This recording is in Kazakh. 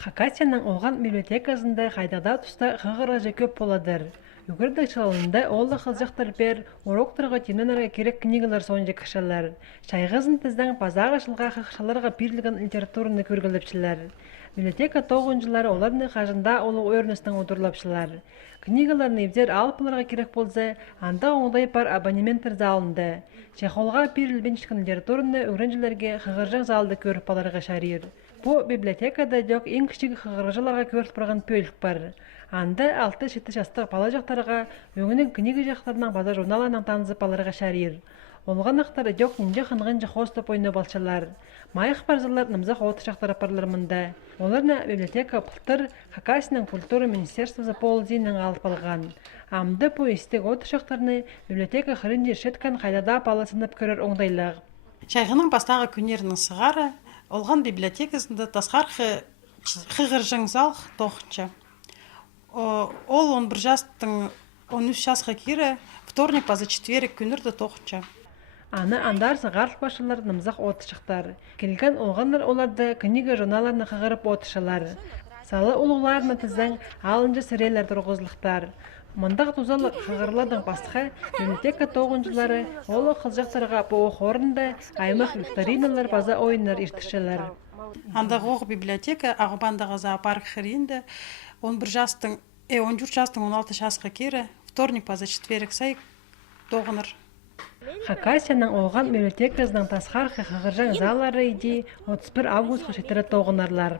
Хакасияның олған библиотекасында қайдада тұста қығыражы көп боладыр. Үгірді чылалында олы қылжақтар бер, уроктарға тенінарға керек книгалар соңжы кішілер. Шайғызын тіздің пазағы жылға қықшаларға бірлігін литератураны көргіліпшілер. Библиотека тоғынжылары оларны қажында олы өрністің отырлапшылар. Книгаларны евдер алпыларға керек болса, анда оңдай пар абонементтер залынды. Чехолға берілбеншікін литератураны өрінжілерге қығыржың залды көріп баларға шарир. Бу библиотекада жок ең кішігі қығыржыларға көріп барған пөлік бар. Анда 6-7 жастық бала жақтарға өңінің книга жақтарынан база журналанан танызып баларға шарир. Олған ақтары жок нинже қынғын жахостып ойны балшалар. Майық барзылар нымзақ оты жақтар апарлармында. Оларна библиотека пылтыр Хакасияның культура министерствосы ползинен алып алған. Амды по истек оты жақтарны библиотека хырынде шеткан қайдада паласынып көрер оңдайлар. Шайғының бастағы күнерінің сығары олған библиотекасында тасқарқы қығыржың зал тоқынша. Ол 11 жастың 13 жасқа кері вторник база четверик күнірді тоқынша. Аны андар сығарық башылар нымзақ отышықтар. Келген олғандар оларды книга журналарны қығырып отышылар. Салы ұлыларны тіздің алынжы сірелер тұрғызлықтар. Мұндақ тұзалы қығырладың басқа библиотека тоғынжылары олы қылжақтарға по оқорында аймақ викториналар база ойындар ертішілер. Андағы оғы библиотека ағыбандағы зоопарк хірінде 14 жастың 16 жасқа кері вторник база четверик сай тоғыныр. Хакасияның олған библиотекасының тасқарқы қығыржаң залары иди 31 августқа шетірі тоғынарлар.